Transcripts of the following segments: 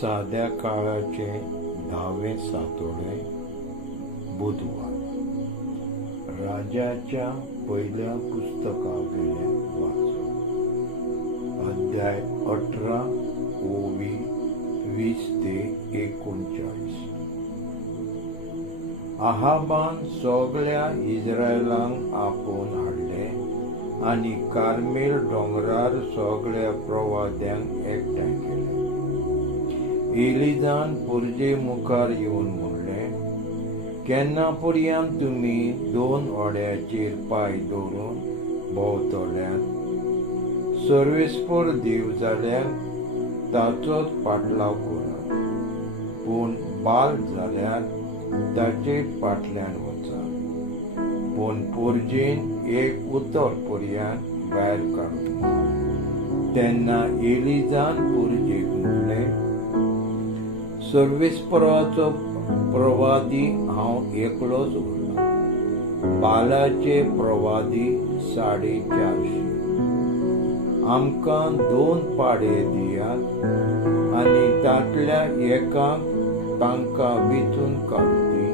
साध्या काळाचे 10वें सातोडे बुधवार राजाच्या पहिल्या पुस्तकावेले वाचो अध्याय 18 ओवी 20 ते 39। आहाबान सगळ्या इस्रायलांक आपोवन हाडले आनी कार्मेल डोंगरार सगळ्या प्रवाद्यांक एकठांय केले। एलिजान पुर्जे मुखार येवन म्हणलें, केन्ना पर्यंत तुमी 2 ओड्याचेर पांय दवरून भोंवतल्यात? सर्वेस्पर देव जाल्यार ताचोच पाटलाव करात, पूण बाल जाल्यार ताचे फाटल्यान वचा। पूण पुर्जेन एक उतर पर्यंत भायर काडूंक ना। तेन्ना एलिजान पुर्जेक म्हणलें, सर्वेस्पराचो प्रवादी हांव एकलोच उरला, बालाचे प्रवादी 450। आमकां 2 पाडे दियात आनी तांतल्या एकाक तांकां वेचून काडूं दी,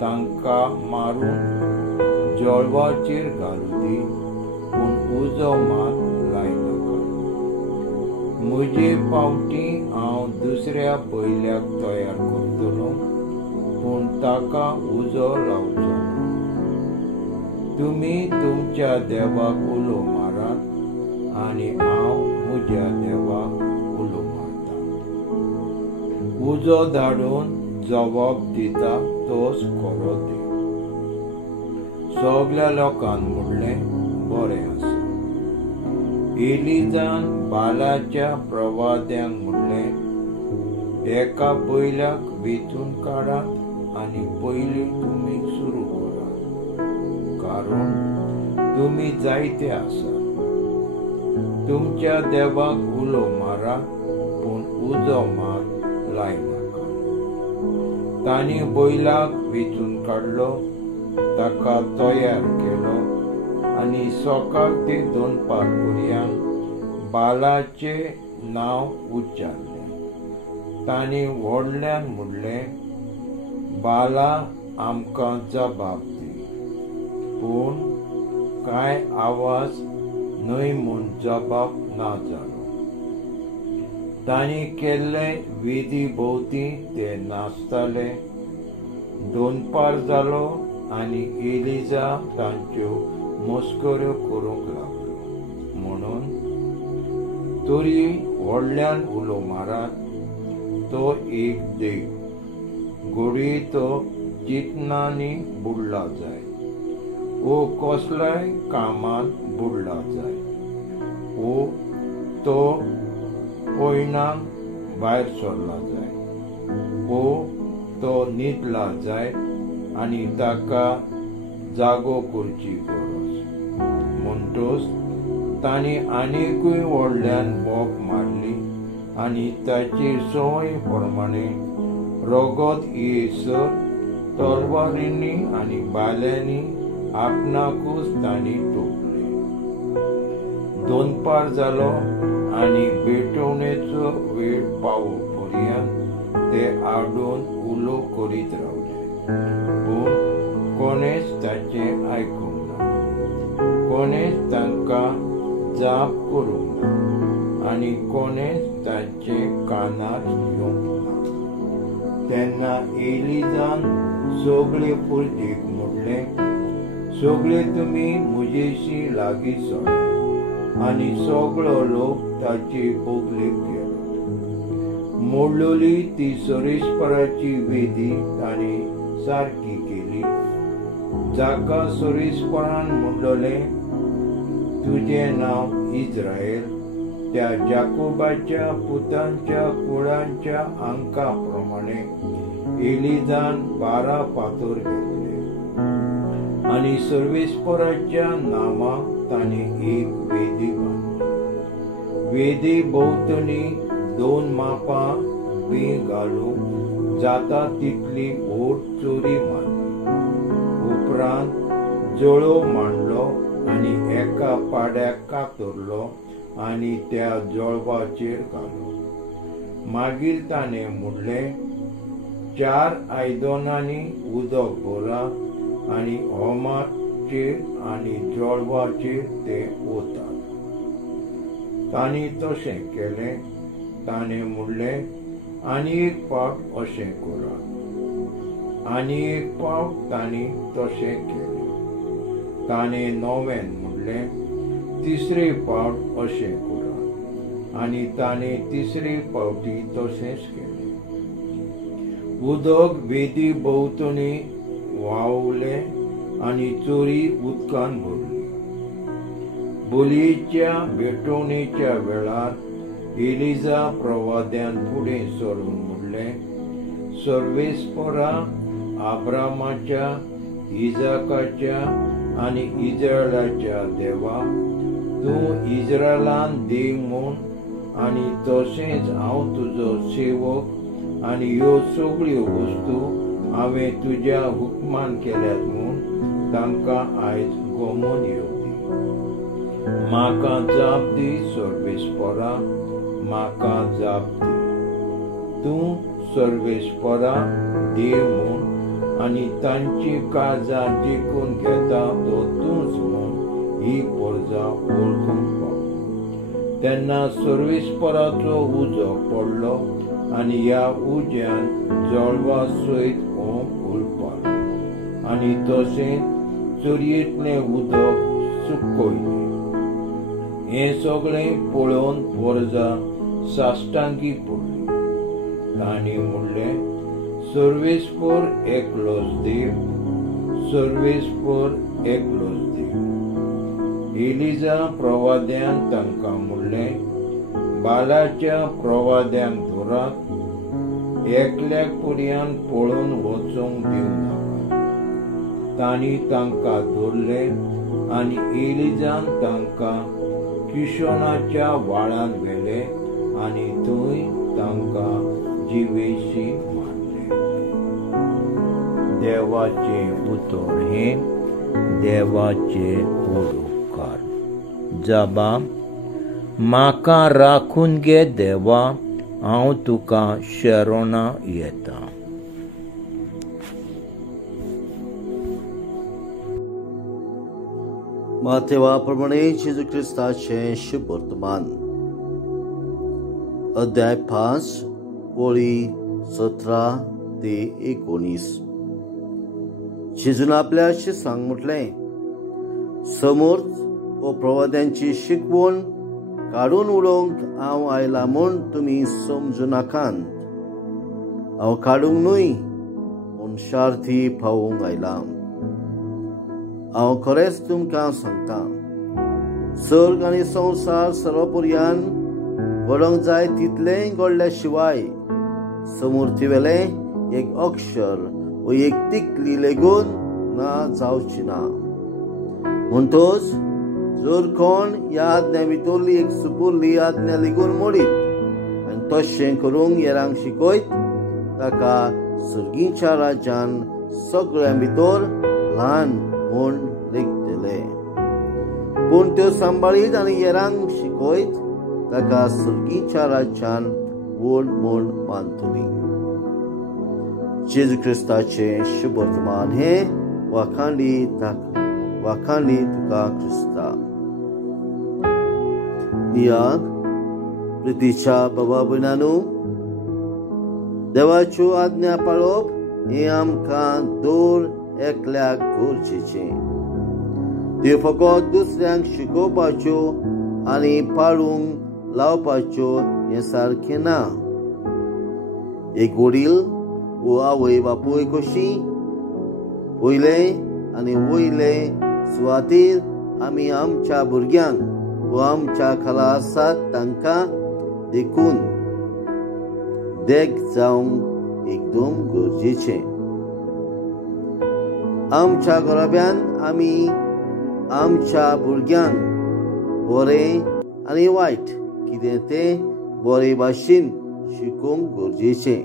तांकां मारून जळवाचेर घालूं दी, पूण उजो मात लायनाका। म्हजे फावटी हांव दुसऱ्या बैल्याक तयार करतलो, पूण ताका उजो लावचो ना। तुमी तुमच्या देवाक उलो मारात आनी हांव म्हज्या देवाक उलो मारता। उजो धाडून जबाब दिता तोच खरो देव। सगळ्या लोकांन म्हणलें, बरें आसा। एलिजान बालाच्या प्रवाद्यांक म्हणलें, एका बैलाक वेचून काडात आनी पयलीं तुमी सुरू करात, कारण तुमी जायते आसा। तुमच्या देवाक उलो मारात, पूण उजो मात लायनाका। तांणी बैलाक वेचून काडलो, ताका तयार केलो आनी सकाळ ते दनपार पर्यंत बालाचे नांव उच्चारलें। तांणी व्हडल्यान म्हणलें, बाला आमकां जबाब दी, पूण कांय आवाज न्हय म्हूण जबाब ना जालो। तांणी केल्ले वेदी भोवती ते नाचताले। दनपार जालो आनी एलिजा तांच्यो मस्कऱ्यो करूंक लागलो, म्हणून तरी व्हडल्यान उलो मारात, तो एक देव, घोडी तो चिंतनांनी बुडला जाय, ओ कसल्याय कामांत बुडला जाय, ओ तो पयणांक भायर सरला जाय, ओ तो न्हिदला जाय आनी ताका जागो करची गरज। म्हणटच तांणी आनीकूय व्हडल्यान बोक मारली आनी ताची संवय प्रमाणें रगत येयसर तलवारींनी आनी बाल्यांनी आपणाकूच तांणी तोपले। दनपार जालो आनी भेटवणेचो वेळ पावो पर्यंत ते आडून उलो करीत रावले, पूण कोणेच ताचें आयकूंक ना। कोणेच तांकां जाप करूंक ना आनी कोणेच तांचे कानार घेवंक ना। तेन्ना एलिजान सगळे पुर्जेक म्हणलें, सगळे तुमी म्हजेशी लागीं सरा। आनी सगळो लोक ताचे बोगलेक गेलो। मोडलोली ती सर्वेस्पराची वेदी तांणी सारकी केली, जाका सर्वेस्परान म्हणलें, तुजें नांव इस्रायल। त्या जाकोबाच्या पुतांच्या कुळांच्या अंका प्रमाणें एलिजान 12 फातर घेतले आनी सर्वेस्पराच्या नांवाक तांणी एक वेदी बांदली। वेदी भोंवतणी 2 मापां बी घालूंक जाता तितली व्हड चोरी मारली। उपरांत जळो मांडलो आनी एका पाड्याक कातरलो आनी त्या जळवाचेर घालो। मागीर ताणें म्हणलें, 4 आयदनांनी उदक भरात आनी होमाचेर आनी जळवाचेर ते ओतात. तांणी तशें केलें. ताणें म्हणलें, आनी एक फावट अशें करात. आनी एक फावट तांणी तशें केलें. ताणें नवें म्हणलें, तिसरे फावट अशें करात. आनी ताणें तिसरे फावटी तशेंच केलें. उदक वेदी भोंवतणी व्हांवलें आनी चोरी उदकान भरली. बोलयेच्या भेटवणेच्या वेळार एलिजा प्रवाद्यान फुडें सरून म्हणलें, सर्वेस्परा आब्रामाच्या, इजाकाच्या आनी इस्रायेलाच्या देवा, तूं इस्रायेलान देव म्हूण आनी तशेंच हांव तुजो सेवक आनी ह्यो सगळ्यो वस्तू हांवें तुज्या हुकमान केल्यात म्हूण तांकां आयज गमोन येवं दी. म्हाका जाप दी सर्वेस्परा, म्हाका जाप दी. तूं सर्वेस्परा देव म्हूण आनी तांची काळजां जिखून घेता तो तूंच म्हूण ही परजा वळखूंक पाव. तेन्ना सर्वेस्पराचो उजो पडलो आनी ह्या उज्यान जळवा सयत होम उरपालो आनी तशेंच चरयेंतलें उदक सुकयलें. हें सगळें पळोवन परजा साश्टांगी पडली. तांणी म्हणलें, सर्वेस्पर एकलोच देव, सर्वेस्पर एकलोच देव. एलिजा प्रवाद्यान तांकां म्हणलें, बालाच्या प्रवाद्यांक धरात, एकल्याक पर्यंत पळोवन वचूंक दिवं नाका. तांणी तांकां धरलें आनी एलिजान तांकां किशोनाच्या व्हाळांत व्हेलें आनी थंय तांकां जिवेशी मारले. देवाचें उतर हें देवाचे उलोवकार. जाबा, म्हाका राखून घे देवा, हांव तुका शरणा येता. माथेवा प्रमाणे जेजू क्रिस्ताचें शुभ वर्तमान. अध्याय 5 ओळी 17 ते 19. जेजून आपल्या शिष्यांक म्हटलें, समर्थ व प्रवाद्यांची शिकवण काडून उडोवंक हांव आयला म्हूण तुमी समजू नाकात. हांव काडूंक न्हय पूण शार्थी फावोवंक आयला. हांव खरेंच तुमकां सांगतां, सर्ग आनी संवसार सर्वपर्यान घडोवंक जाय तितलें घडल्या शिवाय समर्थीवेलें एक अक्षर व एक तिकली लेगून ना जावची ना. म्हणटच जर कोण ह्या आज्ञा भितरली एक सुपुर्ली आज्ञा लेगून मोडीत आनी तशें करूंक हेरांक शिकयत, ताका सर्गीच्या राज्यान सगळ्यां भितर ल्हान म्हूण लेखतले. पूण त्यो सांबाळीत आनी हेरांक शिकयत, ताका सर्गीच्या राज्यान व्हड म्हूण मानतली. जेजू क्रिस्ताचें शुभ वर्तमान हें वाखाणी तुका क्रिस्ता. दियाक प्रितीच्या बाबा भयणांनो, देवाच्यो आज्ञा पाळप हें आमकां दर एकल्याक गरजेचें. त्यो फकत दुसऱ्यांक शिकोवपाच्यो आनी पाळूंक लावपाच्यो हें सारकें ना. एक वडील वो आवय बापूय कशी पयले आनी वयले सुवातेर आमी आमच्या भुरग्यांक व आमच्या खाला आसात तांकां देखून देग जावंक एकदम गरजेचें. आमच्या घराब्यान आमी आमच्या भुरग्यांक बरें आनी वायट कितें तें बरे भाशेन शिकोवंक गरजेचें.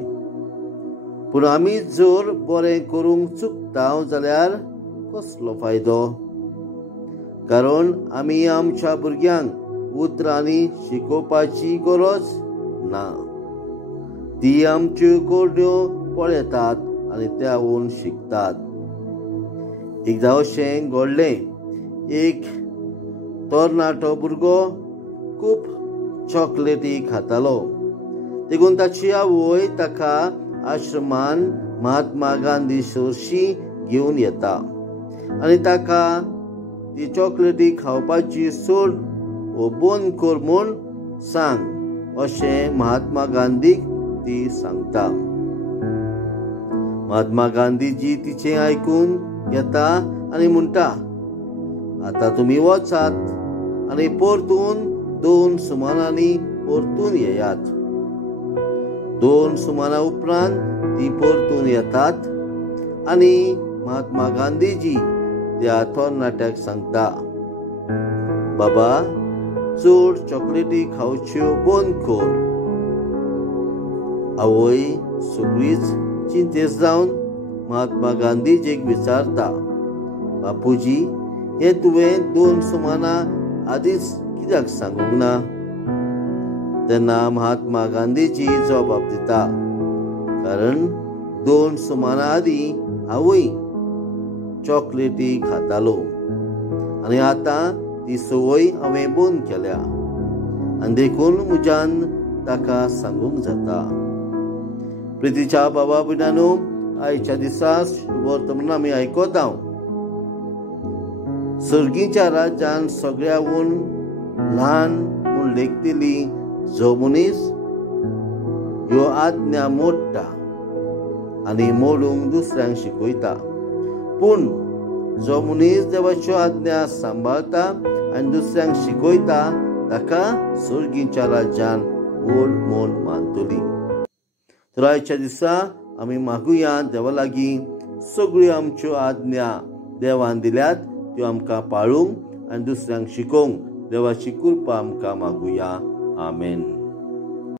पूण आमी जर बरें करूंक चुकता जाल्यार कसलो फायदो? कारण आमी आमच्या भुरग्यांक उतरांनी शिकोवपाची गरज ना. ती आमच्यो कोड्यो पळयतात आनी त्यावून शिकतात. एकदां अशें घडलें, एक तरणाटो भुरगो खूब चॉकलेटी खातालो. देखून ताची आवय ताका आश्रमान महात्मा गांधी सरशी घेवन येता आनी ताका ती चॉकलेटी खावपाची सोड वो बंद कर म्हूण सांग अशें महात्मा गांधीक ती सांगता. महात्मा गांधीजी तिचें आयकून घेता आनी म्हणटा, आतां तुमी वचात आनी परतून 2 सुमारांनी परतून येयात. 2 सुमारा उपरांत ती परतून येतात आनी महात्मा गांधीजी त्या तरणाट्याक सांगता, बाबा चड चॉकलेटी खावच्यो बंद कर. आवय सगळीच चिंतेस जावन महात्मा गांधीजीक विचारता, बापूजी हे तुवें 2 सुमारा आदींच कित्याक सांगूंक ना? तेन्ना महात्मा गांधीजी जबाब दिता, कारण 2 सुमारा आदीं हांवूय चॉकलेटी खातालो आनी आतां ती संवय हांवें बंद केल्या आनी देखून म्हज्यान ताका सांगूंक जाता. प्रितीच्या बाबा भयणांनो, आयच्या दिसा शुभ वर्तमान आमी आयकता, सर्गीच्या राज्यान सगळ्याहून ल्हान म्हूण लेखतली जो मनीस ह्यो आज्ञा मोडटा आनी मोडूंक दुसऱ्यांक शिकयता, पूण जो मनीस देवाच्यो आज्ञा सांबाळटा आनी दुसऱ्यांक शिकयता ताका सर्गीच्या राज्यान व्हड मोल मानतली. तर आयच्या दिसा आमी मागुया देवा लागीं सगळ्यो आमच्यो आज्ञा देवान दिल्यात त्यो आमकां पाळूंक आनी दुसऱ्यांक शिकोवंक देवाची कृपा आमकां मागुया. आमेन.